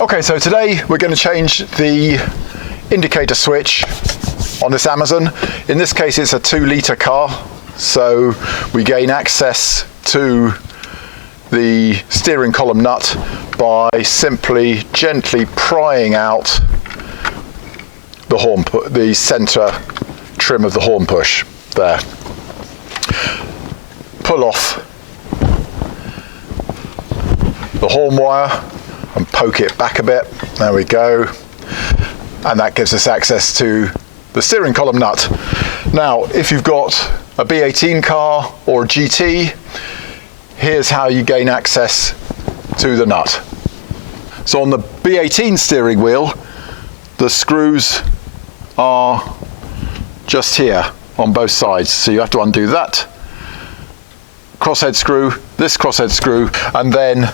Okay, so today we're going to change the indicator switch on this Amazon. In this case it's a 2-litre car, so we gain access to the steering column nut by simply gently prying out the centre trim of the horn push there. Pull off the horn wire and poke it back a bit. There we go. And that gives us access to the steering column nut. Now, if you've got a B18 car or a GT, here's how you gain access to the nut. So on the B18 steering wheel, the screws are just here on both sides. So you have to undo that crosshead screw, this crosshead screw, and then